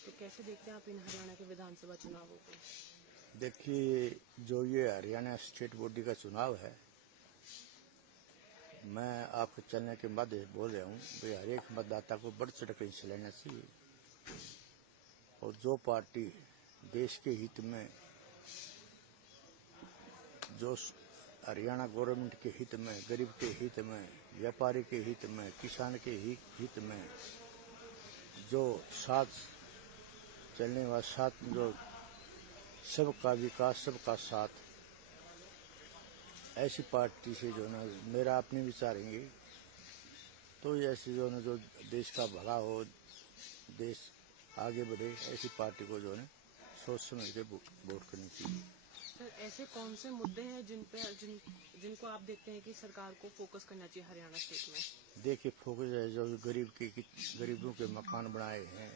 तो कैसे देखते हैं आप इन हरियाणा के विधानसभा चुनावों को? देखिए, जो ये हरियाणा स्टेट बॉडी का चुनाव है, मैं आपके चैनल के माध्यम से बोल रहा हूँ भाई हर एक मतदाता को बढ़ चढ़ कर हिस्सा लेना चाहिए। और जो पार्टी देश के हित में, जो हरियाणा गवर्नमेंट के हित में, गरीब के हित में, व्यापारी के हित में, किसान के हित में, जो साथ चलने वाला, साथ जो सबका विकास, सबका साथ, ऐसी पार्टी से जो ना मेरा अपने विचारेंगे तो ऐसी जो ना जो देश का भला हो, देश आगे बढ़े, ऐसी पार्टी को जो है सोच समझ के वोट करनी चाहिए। सर, ऐसे कौन से मुद्दे हैं जिनको आप देखते हैं कि सरकार को फोकस करना चाहिए हरियाणा स्टेट में? देखिए, फोकस है जो गरीबों के मकान बनाए हैं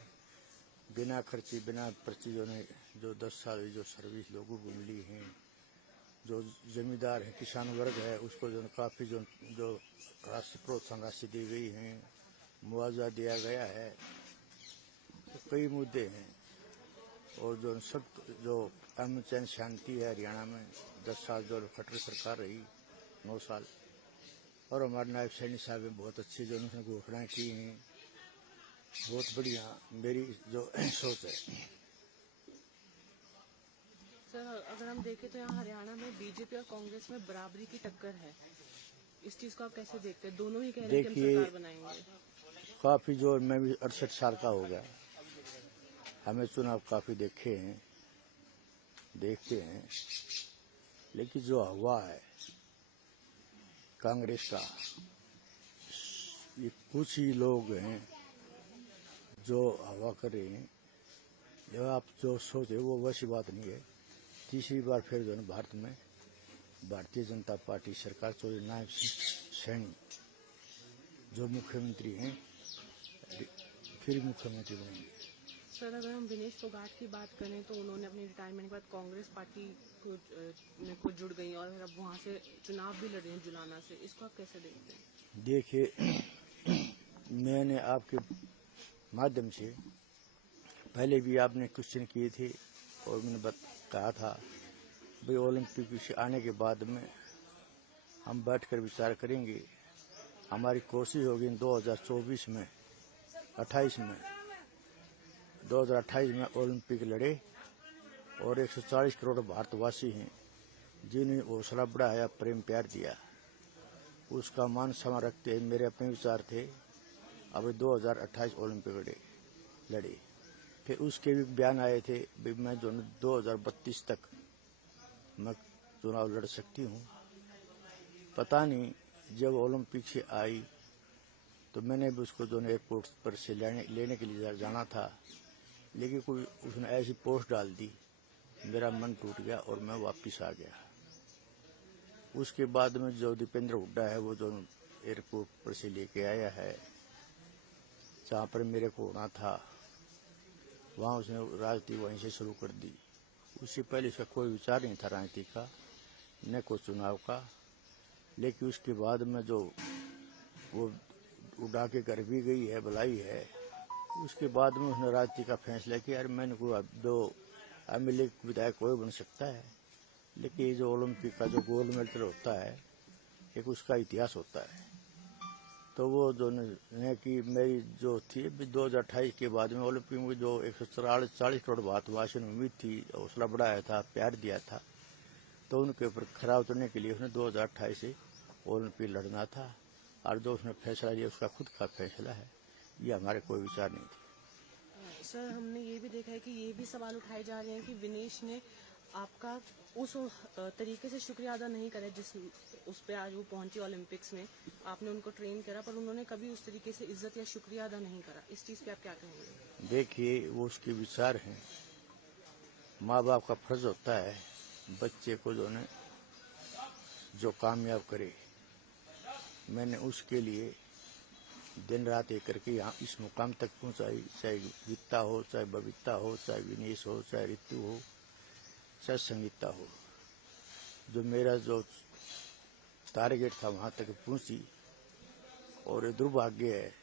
बिना खर्ची, बिना पर्ची, जो 10 साल जो सर्विस लोगों को मिली है, जो जमींदार है, किसान वर्ग है, उसको जो काफी जो राशि, प्रोत्साहन राशि दी गई है, मुआवजा दिया गया है, तो कई मुद्दे हैं। और जो सब जो अमन चैन शांति है हरियाणा में, 10 साल जो खट्टर सरकार रही, 9 साल, और हमारे नायब सैनी साहब ने बहुत अच्छी जो उन्होंने घोषणाएं की हैं, बहुत बढ़िया मेरी जो सोच है। सर, अगर हम देखें तो यहाँ हरियाणा में बीजेपी और कांग्रेस में बराबरी की टक्कर है। इस चीज को आप कैसे देखते हैं? दोनों ही कह रहे हैं कि हम सरकार बनाएंगे। काफी जो मैं भी 68 साल का हो गया, हमें चुनाव काफी देखे हैं, देखते हैं, लेकिन जो हवा है कांग्रेस का, ये कुछ ही लोग हैं जो हवा कर रहे हैं। जब आप जो सोचे वो वैसी बात नहीं है। तीसरी बार फिर जो है भारत में भारतीय जनता पार्टी सरकार, तो नायब सैनी जो मुख्यमंत्री हैं, फिर मुख्यमंत्री बनेंगे। सर, अगर हम विनेश फोगाट की बात करें तो उन्होंने अपनी रिटायरमेंट के बाद कांग्रेस पार्टी को जुड़ गई और अब वहां से चुनाव भी लड़ रही हैं जुलाना से। इसको आप कैसे देखते हैं? देखिए, मैंने आपके माध्यम से पहले भी आपने क्वेश्चन किए थे और मैंने कहा था भाई ओलंपिक से आने के बाद में हम बैठकर विचार करेंगे। हमारी कोशिश होगी 2024 में, 2028 में ओलंपिक लड़े, और 140 करोड़ भारतवासी हैं जिन्हें हौसला बढ़ाया, प्रेम प्यार दिया, उसका मान सम्मान रखते हैं। मेरे अपने विचार थे अब 2028 ओलंपिक लड़े। फिर उसके भी बयान आए थे भी मैं जो 2032 तक मैं चुनाव लड़ सकती हूँ। पता नहीं, जब ओलंपिक से आई तो मैंने भी उसको जो एयरपोर्ट पर से लेने के लिए जाना था, लेकिन कोई उसने ऐसी पोस्ट डाल दी, मेरा मन टूट गया और मैं वापिस आ गया। उसके बाद में जो दीपेंद्र हुड्डा है, वो जो एयरपोर्ट पर से लेके आया है, जहाँ पर मेरे को होना था, वहाँ उसने राजनीति वहीं से शुरू कर दी। उससे पहले इसका कोई विचार नहीं था राजनीति का, न कोई चुनाव का। लेकिन उसके बाद में जो वो उड़ा के घर भी गई है, बुलाई है, उसके बाद में उसने राजनीति का फैसला किया। यार मैंने को दो एमएलए विधायक कोई बन सकता है, लेकिन ये जो ओलंपिक का जो गोल्ड मेडल होता है, एक उसका इतिहास होता है। तो वो जो ने कि मेरी जो थी 2028 के बाद में ओलंपिक में जो 140 करोड़ भारतवासियों ने उम्मीद थी, हौसला बढ़ाया था, प्यार दिया था, तो उनके ऊपर खरा उतरने के लिए उसने 2028 से ओलंपिक लड़ना था। और जो उसने फैसला लिया उसका खुद का फैसला है, ये हमारे कोई विचार नहीं थे। सर, हमने ये भी देखा है कि ये भी सवाल उठाए जा रहे हैं कि विनेश ने आपका उस तरीके से शुक्रिया अदा नहीं करा जिस उस पे आज वो पहुंची ओलंपिक्स में। आपने उनको ट्रेन करा पर उन्होंने कभी उस तरीके से इज्जत या शुक्रिया अदा नहीं करा। इस चीज पे आप क्या कहेंगे? देखिए, वो उसके विचार हैं। माँ बाप का फर्ज होता है बच्चे को जो कामयाब करे। मैंने उसके लिए दिन रात एक करके यहाँ इस मुकाम तक पहुंचाई, चाहे गीता हो, चाहे बबीता हो, चाहे विनेश हो, चाहे ऋतु हो, चाहे संगीता हो। जो मेरा जो टारगेट था वहां तक पहुंची, और दुर्भाग्य है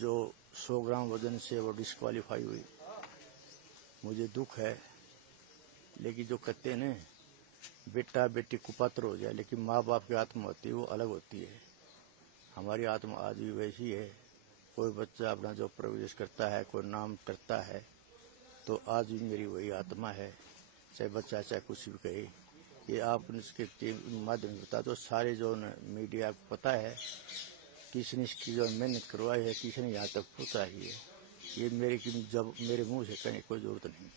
जो 100 ग्राम वजन से वो डिस्क्वालीफाई हुई। मुझे दुख है, लेकिन जो कहते हैं ना बेटा बेटी कुपात्र हो जाए, लेकिन माँ बाप की आत्मा होती है वो अलग होती है। हमारी आत्मा आज भी वैसी है। कोई बच्चा अपना जो प्रवेश करता है, कोई नाम करता है, तो आज भी मेरी वही आत्मा है, चाहे बच्चा चाहे कुछ भी कहे। ये आप इसके माध्यम से बता दो, सारे जो मीडिया को पता है किसने इसकी जो मेहनत करवाई है, किसने यहाँ तक पहुँचाई है। ये जब मेरे मुंह से कहने की कोई जरूरत नहीं।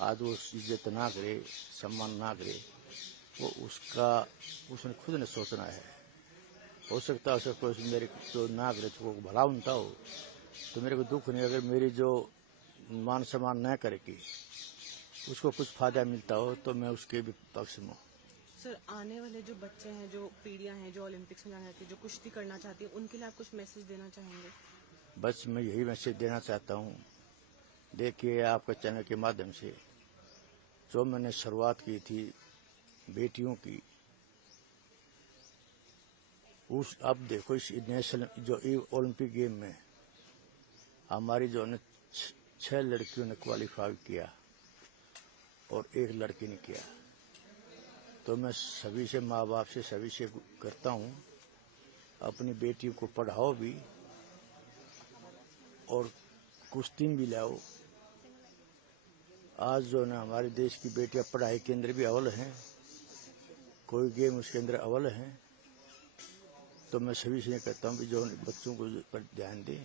आज वो इज्जत ना करे, सम्मान ना करे, वो उसने खुद ने सोचना है। हो सकता है कोई मेरे जो ना करे तो भला उनता हो, तो मेरे को दुख नहीं। अगर मेरी जो मान सम्मान न करेगी, उसको कुछ फायदा मिलता हो, तो मैं उसके भी पक्ष में हूँ। सर, आने वाले जो बच्चे हैं, जो पीढ़ियां हैं, जो ओलंपिक्स में जाना चाहती है, जो कुश्ती करना चाहती है, उनके लिए आप कुछ मैसेज देना चाहेंगे? बस मैं यही मैसेज देना चाहता हूँ। देखिए, आपके चैनल के माध्यम से जो मैंने शुरुआत की थी बेटियों की, अब देखो इस नेशनल जो ओलंपिक गेम में हमारी जो ने 6 लड़कियों ने क्वालिफाई किया और 1 लड़की ने किया। तो मैं सभी से, माँ बाप से, सभी से करता हूँ, अपनी बेटियों को पढ़ाओ भी और कुश्ती भी लाओ। आज जो ना हमारे देश की बेटियां पढ़ाई के अंदर भी अव्वल हैं, कोई गेम उसके अंदर अव्वल हैं। तो मैं सभी से कहता हूँ कि जो बच्चों को पर ध्यान दें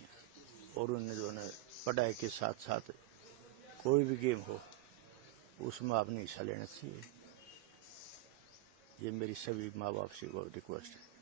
और उन्हें जो है पढ़ाई के साथ साथ कोई भी गेम हो उसमें आपने हिस्सा लेना चाहिए। ये मेरी सभी माँ बाप से रिक्वेस्ट है।